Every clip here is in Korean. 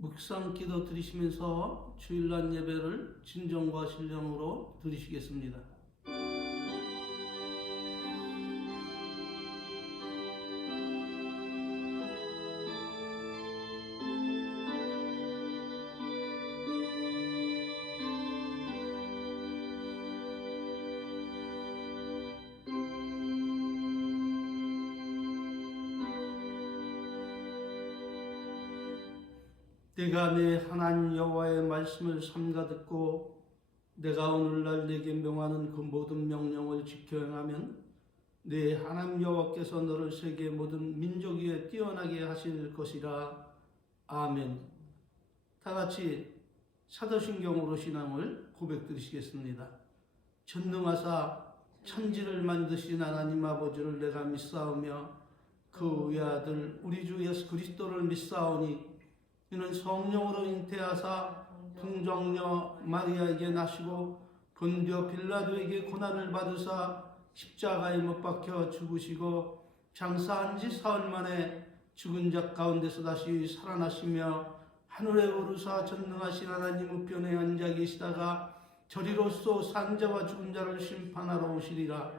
묵상 기도 드리시면서 주일날 예배를 진정과 신령으로 드리시겠습니다. 내가 내 하나님 여호와의 말씀을 삼가 듣고 내가 오늘날 내게 명하는 그 모든 명령을 지켜 행하면 내 하나님 여호와께서 너를 세계 모든 민족 위에 뛰어나게 하실 것이라. 아멘. 다 같이 사도신경으로 신앙을 고백드리시겠습니다. 전능하사 천지를 만드신 하나님 아버지를 내가 믿사오며 그 외아들 우리 주 예수 그리스도를 믿사오니 이는 성령으로 잉태하사 동정녀 마리아에게 나시고 본디오 빌라도에게 고난을 받으사 십자가에 못 박혀 죽으시고 장사한 지 사흘 만에 죽은 자 가운데서 다시 살아나시며 하늘에 오르사 전능하신 하나님 우편에 앉아 계시다가 저리로서 산 자와 죽은 자를 심판하러 오시리라.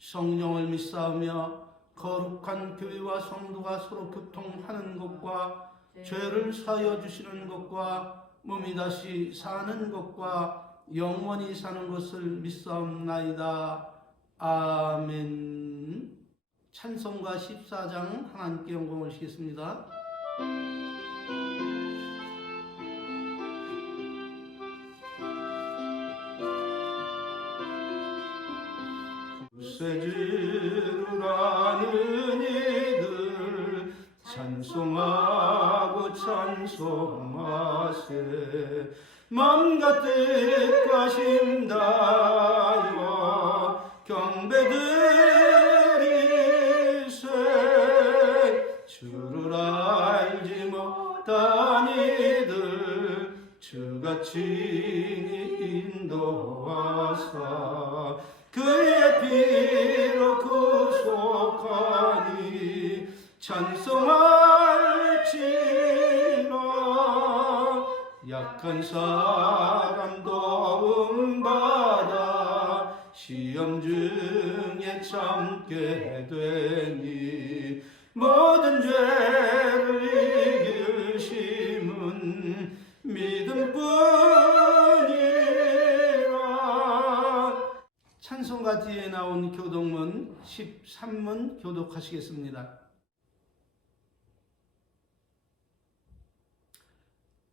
성령을 믿사오며 거룩한 교회와 성도가 서로 교통하는 것과 죄를 사하여 주시는 것과 몸이 다시 사는 것과 영원히 사는 것을 믿사옵나이다. 아멘. 찬송가 14장 하나님께 영광을 시겠습니다. 구세주라는 이들 찬송하고 찬송하세. 맘과 뜻과 힘 다하여 경배드리세. 주를 알지 못한 이들 주가 친히 인도하사 그의 피로 구속하니 찬송할지라. 약한 사람 도움받아 시험 중에 참게 되니 모든 죄를 이기심은 믿음뿐이라. 찬송가 뒤에 나온 교독문 13문 교독하시겠습니다.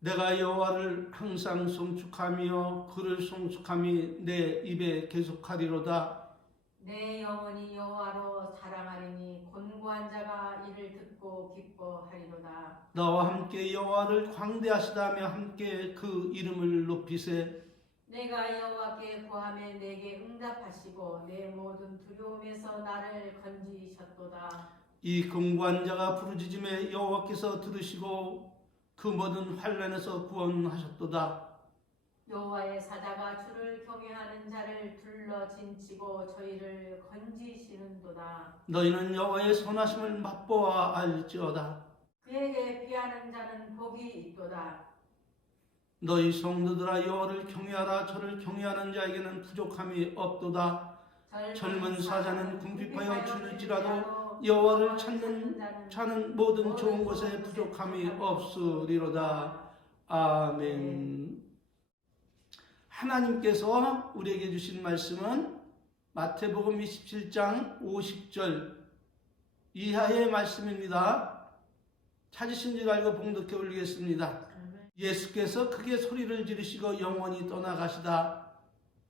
내가 여호와를 항상 송축하며 그를 송축함이 내 입에 계속하리로다. 내 영혼이 여호와로 자랑하리니 곤고한 자가 이를 듣고 기뻐하리로다. 나와 함께 여호와를 광대하시다며 함께 그 이름을 높이세. 내가 여호와께 구하매 내게 응답하시고 내 모든 두려움에서 나를 건지셨도다. 이 공고한 자가 부르짖음에 여호와께서 들으시고 그 모든 환난에서 구원하셨도다. 여호와의 사자가 주를 경외하는 자를 둘러 진치고 저희를 건지시는도다. 너희는 여호와의 선하심을 맛보아 알지어다. 그에게 피하는 자는 복이 있도다. 너희 성도들아 여호와를 경외하라. 저를 경외하는 자에게는 부족함이 없도다. 젊은 사자는 궁핍하여 줄일지라도 여호와를 찾는 자는 모든 좋은 것에 부족함이 없으리로다. 아멘. 하나님께서 우리에게 주신 말씀은 마태복음 27장 50절 이하의 말씀입니다. 찾으신 줄 알고 봉독해 올리겠습니다. 예수께서 크게 소리를 지르시고 영원히 떠나가시다.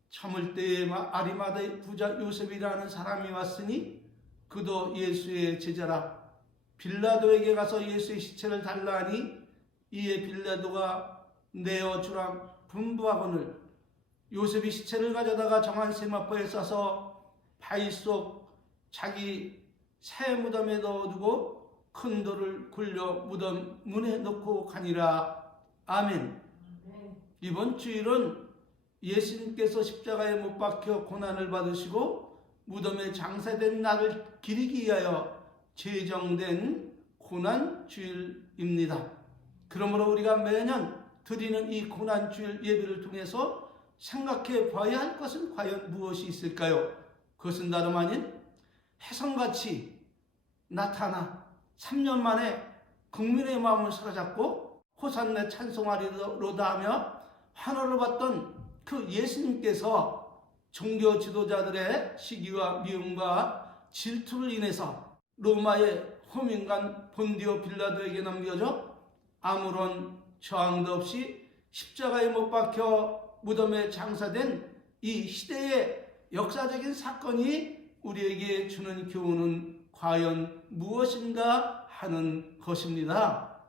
참을 때에 아리마다의 부자 요셉이라는 사람이 왔으니 그도 예수의 제자라. 빌라도에게 가서 예수의 시체를 달라 하니 이에 빌라도가 내어주라 분부하거늘 요셉이 시체를 가져다가 정한 세마포에 싸서 바위 속 자기 새 무덤에 넣어두고 큰 돌을 굴려 무덤 문에 넣고 가니라. 아멘. 이번 주일은 예수님께서 십자가에 못 박혀 고난을 받으시고 무덤에 장사된 날을 기리기 위하여 제정된 고난 주일입니다. 그러므로 우리가 매년 드리는 이 고난주일 예배를 통해서 생각해 봐야 할 것은 과연 무엇이 있을까요? 그것은 다름 아닌 혜성같이 나타나 3년 만에 국민의 마음을 사로잡고 호산나 찬송하리로다 하며 환호를 받던 그 예수님께서 종교 지도자들의 시기와 미움과 질투를 인해서 로마의 호민관 본디오 빌라도에게 넘겨져 아무런 저항도 없이 십자가에 못 박혀 무덤에 장사된 이 시대의 역사적인 사건이 우리에게 주는 교훈은 과연 무엇인가 하는 것입니다.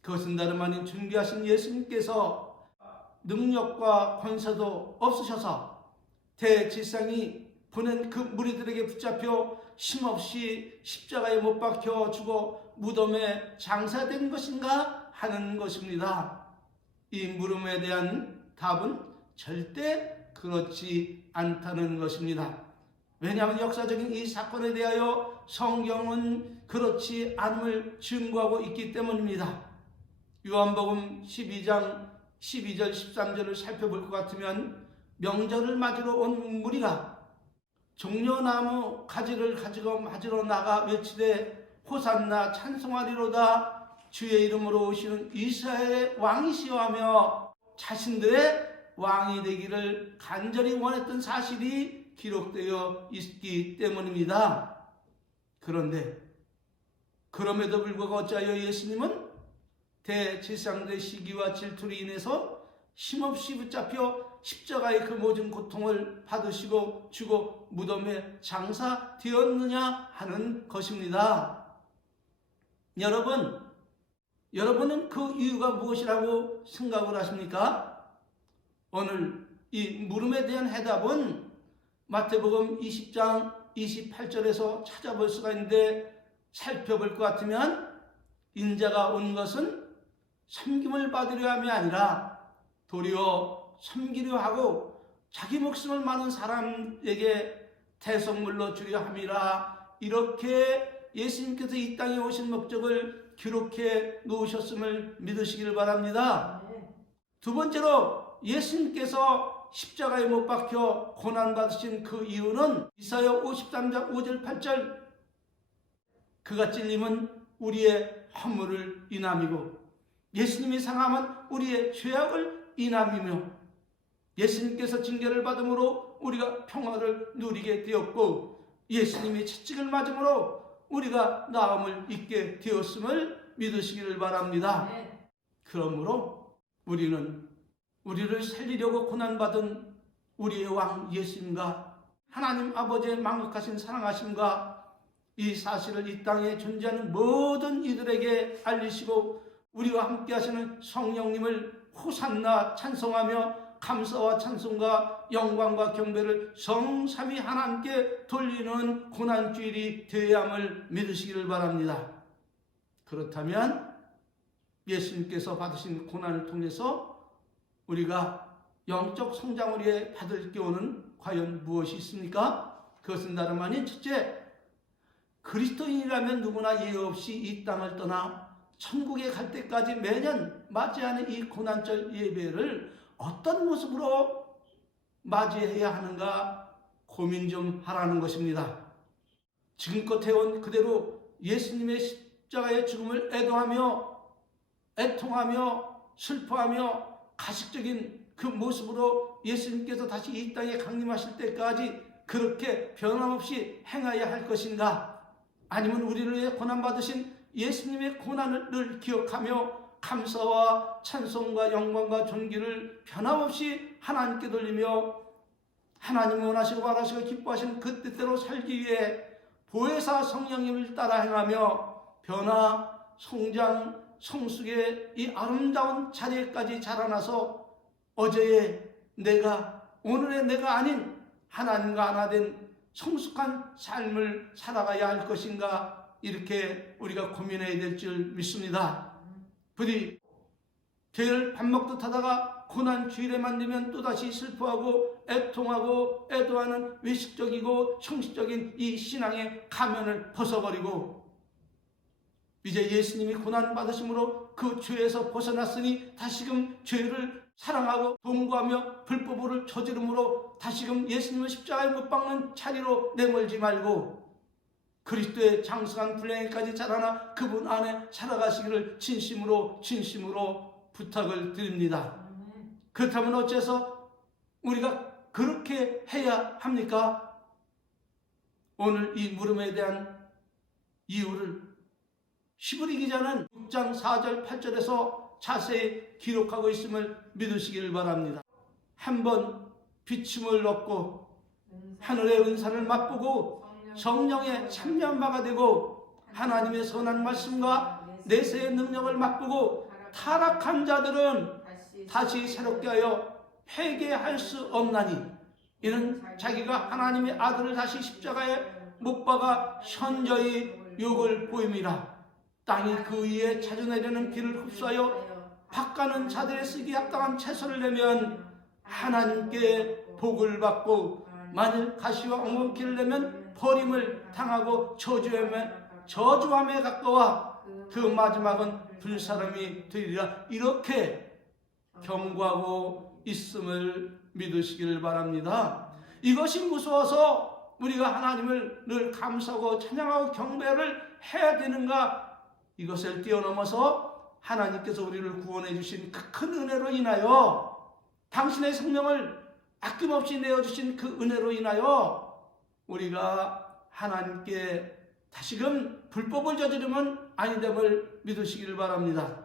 그것은 다름 아닌 존귀하신 예수님께서 능력과 권세도 없으셔서 대지상이 보낸 그 무리들에게 붙잡혀 힘없이 십자가에 못 박혀 죽어 무덤에 장사된 것인가 하는 것입니다. 이 물음에 대한 답은 절대 그렇지 않다는 것입니다. 왜냐하면 역사적인 이 사건에 대하여 성경은 그렇지 않음을 증거하고 있기 때문입니다. 요한복음 12장 12절 13절을 살펴볼 것 같으면 명절을 맞으러 온 무리가 종려나무 가지를 가지고 맞으러 나가 외치되 호산나 찬송하리로다 주의 이름으로 오시는 이스라엘의 왕이시여 하며 자신들의 왕이 되기를 간절히 원했던 사실이 기록되어 있기 때문입니다. 그런데 그럼에도 불구하고 어찌하여 예수님은 대제사장들의 시기와 질투로 인해서 힘없이 붙잡혀 십자가의 그 모든 고통을 받으시고 죽어 무덤에 장사되었느냐 하는 것입니다. 여러분은 그 이유가 무엇이라고 생각을 하십니까? 오늘 이 물음에 대한 해답은 마태복음 20장 28절에서 찾아볼 수가 있는데 살펴볼 것 같으면 인자가 온 것은 섬김을 받으려 함이 아니라 도리어 섬기려 하고 자기 목숨을 많은 사람에게 대속물로 주려 함이라 이렇게 예수님께서 이 땅에 오신 목적을 기록해 놓으셨음을 믿으시길 바랍니다. 두 번째로 예수님께서 십자가에 못 박혀 고난받으신 그 이유는 이사야 53장 5절 8절 그가 찔림은 우리의 허물을 인함이고 예수님이 상함은 우리의 죄악을 인함이며 예수님께서 징계를 받음으로 우리가 평화를 누리게 되었고 예수님이 채찍을 맞음으로 우리가 나음을 입게 되었음을 믿으시기를 바랍니다. 그러므로 우리는 우리를 살리려고 고난받은 우리의 왕 예수님과 하나님 아버지의 망극하신 사랑하심과 이 사실을 이 땅에 존재하는 모든 이들에게 알리시고 우리와 함께 하시는 성령님을 호산나 찬송하며 감사와 찬송과 영광과 경배를 성삼위 하나님께 돌리는 고난주일이 되어야 함을 믿으시기를 바랍니다. 그렇다면 예수님께서 받으신 고난을 통해서 우리가 영적 성장을 받을 기호는 과연 무엇이 있습니까? 그것은 다름 아닌 첫째, 그리스도인이라면 누구나 예외 없이 이 땅을 떠나 천국에 갈 때까지 매년 맞이하는 이 고난절 예배를 어떤 모습으로 맞이해야 하는가 고민 좀 하라는 것입니다. 지금껏 해온 그대로 예수님의 십자가의 죽음을 애통하며 슬퍼하며 가식적인 그 모습으로 예수님께서 다시 이 땅에 강림하실 때까지 그렇게 변함없이 행하여야 할 것인가? 아니면 우리를 위해 고난받으신 예수님의 고난을 늘 기억하며 감사와 찬송과 영광과 존귀를 변함없이 하나님께 돌리며 하나님이 원하시고 바라시고 기뻐하시는 그 뜻대로 살기 위해 보혜사 성령님을 따라 행하며 변화, 성장, 성숙의 이 아름다운 자리에까지 자라나서 어제의 내가, 오늘의 내가 아닌 하나님과 하나 된 성숙한 삶을 살아가야 할 것인가 이렇게 우리가 고민해야 될 줄 믿습니다. 부디 죄를 밥 먹듯 하다가 고난 주일에만 되면 또다시 슬퍼하고 애통하고 애도하는 외식적이고 형식적인 이 신앙의 가면을 벗어버리고 이제 예수님이 고난 받으심으로 그 죄에서 벗어났으니 다시금 죄를 사랑하고 동거하며 불법을 저지름으로 다시금 예수님을 십자가에 못 박는 자리로 내몰지 말고 그리스도의 장성한 분량에까지 자라나 그분 안에 살아가시기를 진심으로 부탁을 드립니다. 그렇다면 어째서 우리가 그렇게 해야 합니까? 오늘 이 물음에 대한 이유를 히브리 기자는 6장 4절 8절에서 자세히 기록하고 있음을 믿으시길 바랍니다. 한번 비춤을 얻고 하늘의 은사를 맛보고 성령의 참여마가 되고 하나님의 선한 말씀과 내세의 능력을 맛보고 타락한 자들은 다시 새롭게 하여 회개할 수 없나니 이는 자기가 하나님의 아들을 다시 십자가에 못 박아 현저히 욕을 보임이라. 땅이 그 위에 자주내리는 비를 흡수하여 박가는 자들의 쓰기에 합당한 채소를 내면 하나님께 복을 받고 만일 가시와 엉겅퀴를 내면 버림을 당하고 저주함에 가까워 그 마지막은 불사람이 되리라. 이렇게 경고하고 있음을 믿으시기를 바랍니다. 이것이 무서워서 우리가 하나님을 늘 감사하고 찬양하고 경배를 해야 되는가? 이것을 뛰어넘어서 하나님께서 우리를 구원해 주신 그 큰 은혜로 인하여 당신의 생명을 아낌없이 내어주신 그 은혜로 인하여 우리가 하나님께 다시금 불법을 저지르면 아니됨을 믿으시기를 바랍니다.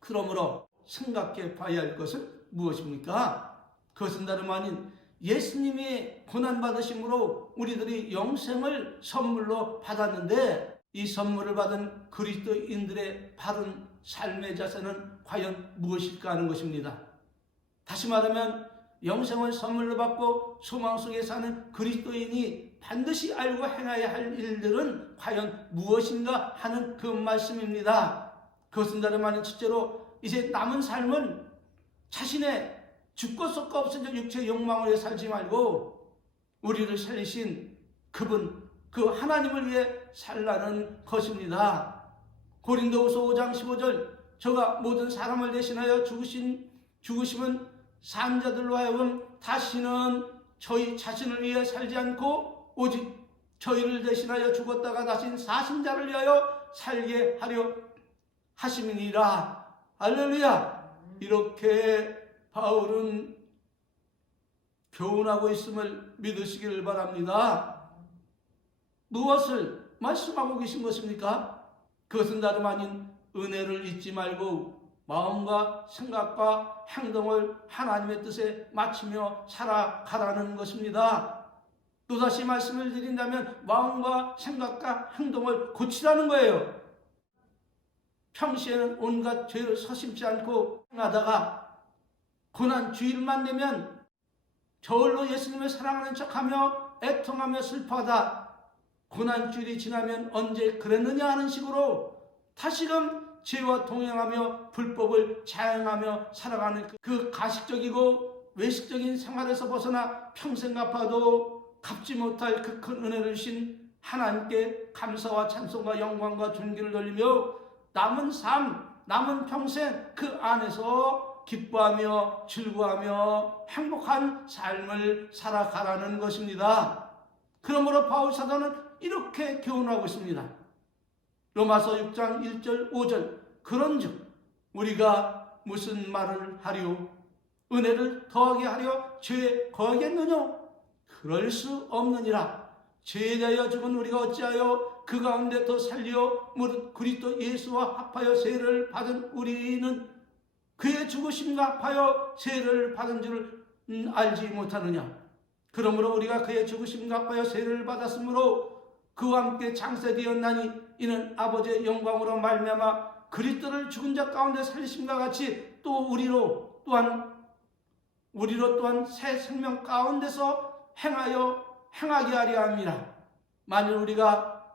그러므로 생각해 봐야 할 것은 무엇입니까? 그것은 다름 아닌 예수님이 고난받으심으로 우리들이 영생을 선물로 받았는데 이 선물을 받은 그리스도인들의 바른 삶의 자세는 과연 무엇일까 하는 것입니다. 다시 말하면 영생을 선물로 받고 소망 속에 사는 그리스도인이 반드시 알고 행해야 할 일들은 과연 무엇인가 하는 그 말씀입니다. 그것은 다름 아닌 첫째로 이제 남은 삶은 자신의 죽고 썩고 없어진 육체의 욕망을 위해 살지 말고 우리를 살리신 그분 그 하나님을 위해 살라는 것입니다. 고린도후서 5장 15절 저가 모든 사람을 대신하여 죽으심은 산자들로 하여금 다시는 저희 자신을 위해 살지 않고 오직 저희를 대신하여 죽었다가 다시 사신 자를 위하여 살게 하려 하심이니라. 할렐루야. 이렇게 바울은 교훈하고 있음을 믿으시기를 바랍니다. 무엇을 말씀하고 계신 것입니까? 그것은 다름 아닌 은혜를 잊지 말고 마음과 생각과 행동을 하나님의 뜻에 맞추며 살아가라는 것입니다. 또다시 말씀을 드린다면 마음과 생각과 행동을 고치라는 거예요. 평시에는 온갖 죄를 서심지 않고 행하다가 고난 주일만 되면 저울로 예수님을 사랑하는 척하며 애통하며 슬퍼하다 고난 주일이 지나면 언제 그랬느냐 하는 식으로 다시금 죄와 동행하며 불법을 자행하며 살아가는 그 가식적이고 외식적인 생활에서 벗어나 평생 갚아도 갚지 못할 그 큰 은혜를 주신 하나님께 감사와 찬송과 영광과 존귀를 돌리며 남은 삶, 남은 평생 그 안에서 기뻐하며 즐거워하며 행복한 삶을 살아가라는 것입니다. 그러므로 바울 사도는 이렇게 교훈하고 있습니다. 로마서 6장 1절 5절 그런즉 우리가 무슨 말을 하리요? 은혜를 더하게 하려 죄에 거하겠느냐? 그럴 수 없느니라. 죄에 대하여 죽은 우리가 어찌하여 그 가운데 더 살리어 무릇 그리스도 예수와 합하여 세례를 받은 우리는 그의 죽으심과 합하여 세례를 받은 줄을 알지 못하느냐? 그러므로 우리가 그의 죽으심과 합하여 세례를 받았으므로 그와 함께 장세되었나니 이는 아버지의 영광으로 말미암아 그리스도를 죽은 자 가운데 살리심과 같이 또 우리로 또한 새 생명 가운데서 행하게 하려 함이라. 만일 우리가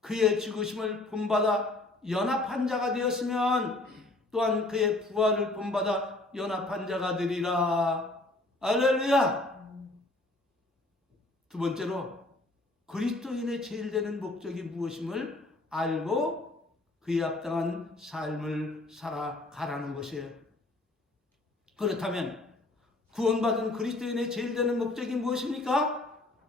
그의 죽으심을 본받아 연합한 자가 되었으면 또한 그의 부활을 본받아 연합한 자가 되리라. 할렐루야. 두 번째로 그리스도인의 제일 되는 목적이 무엇임을 알고 그에 합당한 삶을 살아가라는 것이에요. 그렇다면 구원받은 그리스도인의 제일 되는 목적이 무엇입니까?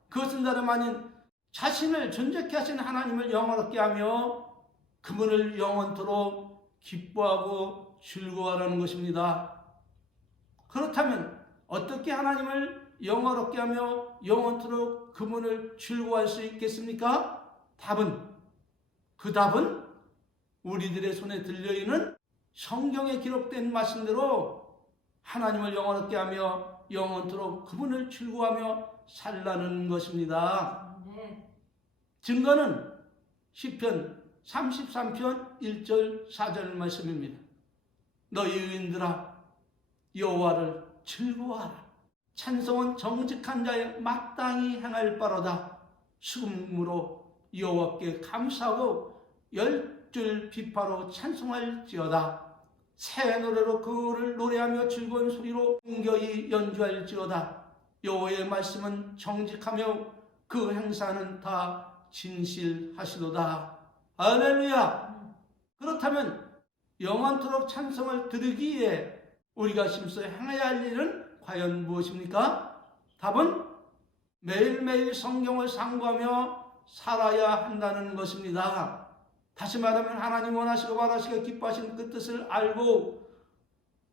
그것은 다름 아닌 자신을 존재케 하신 하나님을 영원롭게 하며 그분을 영원토록 기뻐하고 즐거워하라는 것입니다. 그렇다면 어떻게 하나님을 영원롭게 하며 영원토록 그분을 즐거워할 수 있겠습니까? 그 답은 우리들의 손에 들려있는 성경에 기록된 말씀대로 하나님을 영원롭게 하며 영원토록 그분을 즐거워하며 살라는 것입니다. 증거는 시편 33편 1절 4절 말씀입니다. 너희 의인들아 여호와를 즐거워하라. 찬송은 정직한 자의 마땅히 행할 바로다. 수금으로 여호와께 감사하고 열줄 비파로 찬송할지어다. 새 노래로 그를 노래하며 즐거운 소리로 흥겨이 연주할지어다. 여호와의 말씀은 정직하며 그 행사는 다 진실하시도다. 할렐루야. 그렇다면 영원토록 찬송을 들으기 위해 우리가 심서 행해야 할 일은 과연 무엇입니까? 답은 매일매일 성경을 상고하며 살아야 한다는 것입니다. 다시 말하면 하나님 원하시고 바라시고 기뻐하시는 그 뜻을 알고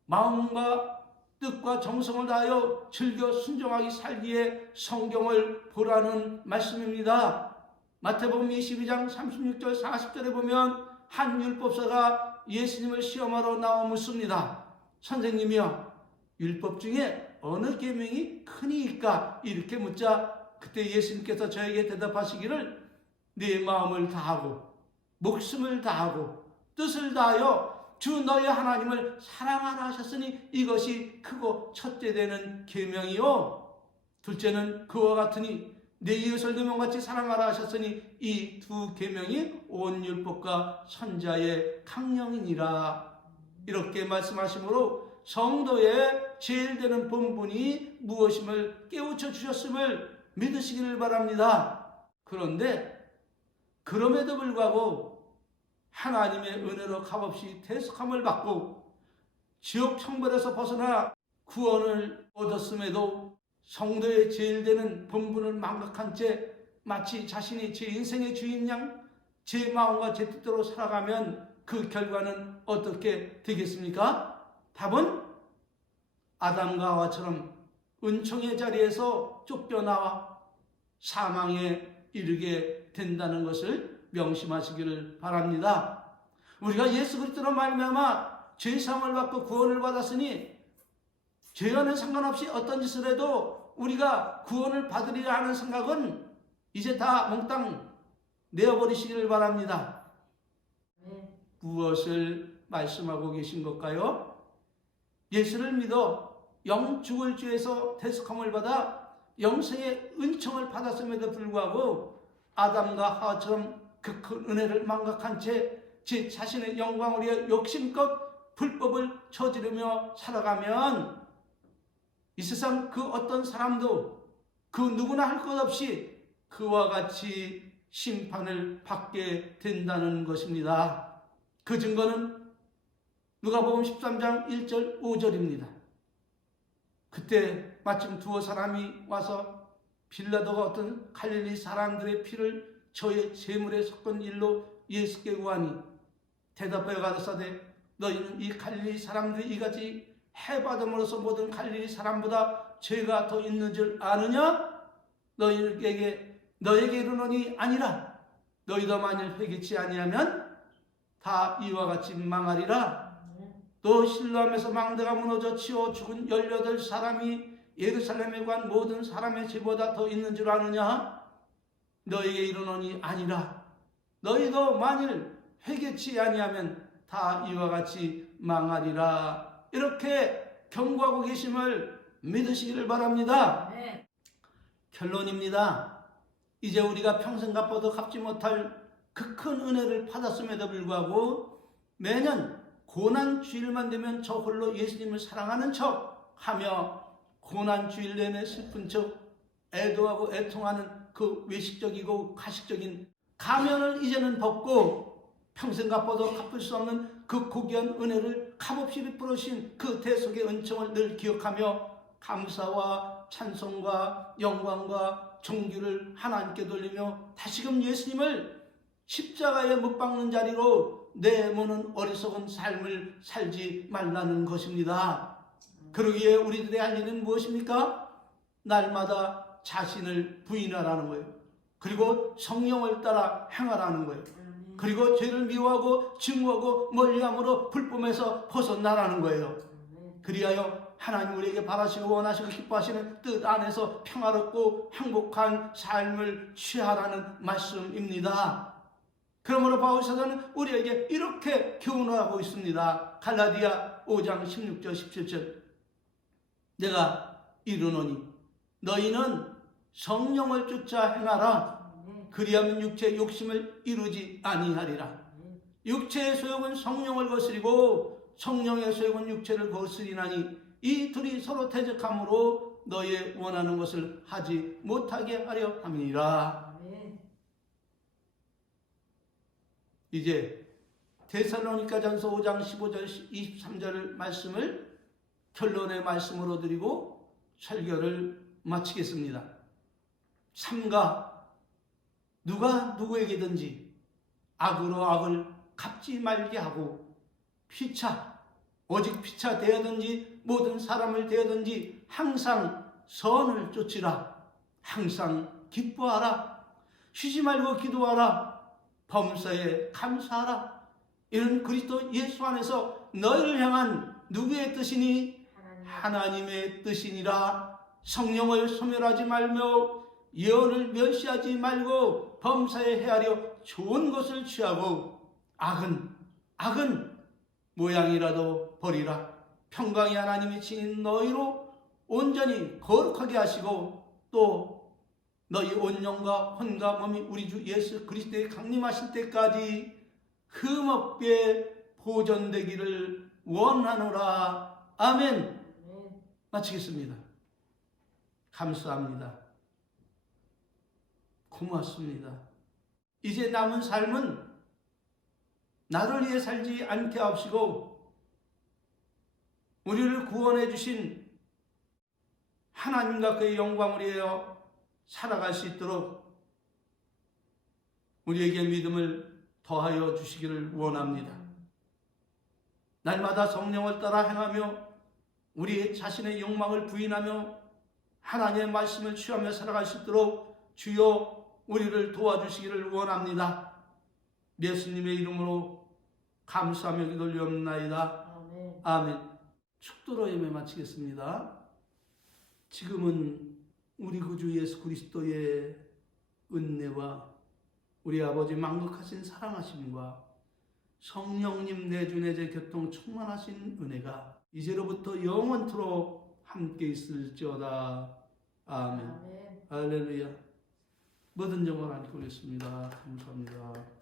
마음과 뜻과 정성을 다하여 즐겨 순종하기 살기에 성경을 보라는 말씀입니다. 마태복음 22장 36절 40절에 보면 한 율법사가 예수님을 시험하러 나와 묻습니다. 선생님이여, 율법 중에 어느 계명이 크니까? 이렇게 묻자 그때 예수님께서 저에게 대답하시기를 네 마음을 다하고 목숨을 다하고 뜻을 다하여 주 너의 하나님을 사랑하라 하셨으니 이것이 크고 첫째 되는 계명이요 둘째는 그와 같으니 내 이웃을 네 몸같이 사랑하라 하셨으니 이 두 계명이 온 율법과 선자의 강령이니라. 이렇게 말씀하시므로 성도의 제일 되는 본분이 무엇임을 깨우쳐 주셨음을 믿으시기를 바랍니다. 그런데 그럼에도 불구하고 하나님의 은혜로 값없이 대속함을 받고 지옥 청벌에서 벗어나 구원을 얻었음에도 성도의 제일 되는 본분을 망각한 채 마치 자신이 제 인생의 주인 양 제 마음과 제 뜻대로 살아가면 그 결과는 어떻게 되겠습니까? 답은 아담과 하와처럼 은총의 자리에서 쫓겨나와 사망에 이르게 된다는 것을 명심하시기를 바랍니다. 우리가 예수 그리스도로 말미암아 죄사함을 받고 구원을 받았으니 죄와는 상관없이 어떤 짓을 해도 우리가 구원을 받으리라 하는 생각은 이제 다 몽땅 내어버리시기를 바랍니다. 무엇을 말씀하고 계신 걸까요? 예수를 믿어 영 죽을 죄에서 대속함을 받아 영생의 은총을 받았음에도 불구하고 아담과 하와처럼 그 큰 은혜를 망각한 채 제 자신의 영광을 위해 욕심껏 불법을 저지르며 살아가면 이 세상 그 어떤 사람도 그 누구나 할 것 없이 그와 같이 심판을 받게 된다는 것입니다. 그 증거는 누가복음 13장 1절 5절입니다. 그때 마침 두어 사람이 와서 빌라도가 어떤 갈릴리 사람들의 피를 저의 제물에 섞은 일로 예수께 구하니 대답하여 가라사대 너희는 이 갈릴리 사람들이 이같이 해받음으로써 모든 갈릴리 사람보다 죄가 더 있는 줄 아느냐? 너에게 이르노니 아니라 너희도 만일 회개치 아니하면 다 이와 같이 망하리라. 또 실로암에서 망대가 무너져 치워 죽은 18사람이 예루살렘에 관 모든 사람의 죄보다 더 있는 줄 아느냐? 너에게 이르노니 아니라 너희도 만일 회개치 아니하면 다 이와 같이 망하리라. 이렇게 경고하고 계심을 믿으시기를 바랍니다. 네. 결론입니다. 이제 우리가 평생 갚아도 갚지 못할 그 큰 은혜를 받았음에도 불구하고 매년 고난 주일만 되면 저 홀로 예수님을 사랑하는 척 하며 고난 주일 내내 슬픈 척 애도하고 애통하는 그 외식적이고 가식적인 가면을 이제는 벗고 평생 갚아도 갚을 수 없는 그 고귀한 은혜를 값없이 베풀으신 그 대속의 은총을 늘 기억하며 감사와 찬송과 영광과 존귀를 하나님께 돌리며 다시금 예수님을 십자가에 못 박는 자리로 내모는 어리석은 삶을 살지 말라는 것입니다. 그러기에 우리들의 할 일은 무엇입니까? 날마다 자신을 부인하라는 거예요. 그리고 성령을 따라 행하라는 거예요. 그리고 죄를 미워하고 증오하고 멀리함으로 불법에서 벗어나라는 거예요. 그리하여 하나님 우리에게 바라시고 원하시고 기뻐하시는 뜻 안에서 평화롭고 행복한 삶을 취하라는 말씀입니다. 그러므로 바울 사도는 우리에게 이렇게 교훈하고 있습니다. 갈라디아 5장 16절 17절 내가 이르노니 너희는 성령을 쫓아 행하라. 그리하면 육체의 욕심을 이루지 아니하리라. 육체의 소욕은 성령을 거스리고 성령의 소욕은 육체를 거스리나니 이 둘이 서로 대적함으로 너의 원하는 것을 하지 못하게 하려 함이니라. 이제 데살로니가전서 5장 15절 23절 말씀을 결론의 말씀으로 드리고 설교를 마치겠습니다. 삼가 누가 누구에게든지 악으로 악을 갚지 말게 하고 피차 오직 피차 대하든지 모든 사람을 대하든지 항상 선을 쫓으라. 항상 기뻐하라. 쉬지 말고 기도하라. 범사에 감사하라. 이는 그리스도 예수 안에서 너희를 향한 누구의 뜻이니? 하나님의 뜻이니라. 성령을 소멸하지 말며 예언을 멸시하지 말고 범사에 헤아려 좋은 것을 취하고 악은 모양이라도 버리라. 평강의 하나님이 친히 너희로 온전히 거룩하게 하시고 또 너희 온 영과 혼과 몸이 우리 주 예수 그리스도의 강림하실 때까지 흠없게 보존되기를 원하노라. 아멘. 마치겠습니다. 감사합니다. 고맙습니다. 이제 남은 삶은 나를 위해 살지 않게 하옵시고 우리를 구원해 주신 하나님과 그의 영광을 위하여 살아갈 수 있도록 우리에게 믿음을 더하여 주시기를 원합니다. 날마다 성령을 따라 행하며 우리 자신의 욕망을 부인하며 하나님의 말씀을 취하며 살아갈 수 있도록 주여 우리를 도와주시기를 원합니다. 예수님의 이름으로 감사하며 기도드리옵나이다. 아멘. 축도로 예배 마치겠습니다. 지금은 우리 구주 예수 그리스도의 은혜와 우리 아버지 만극하신 사랑하심과 성령님 내주내제 교통 충만하신 은혜가 이제로부터 영원토록 함께 있을지어다. 아멘. 할렐루야. 모든 영광을 안고 있습니다. 감사합니다.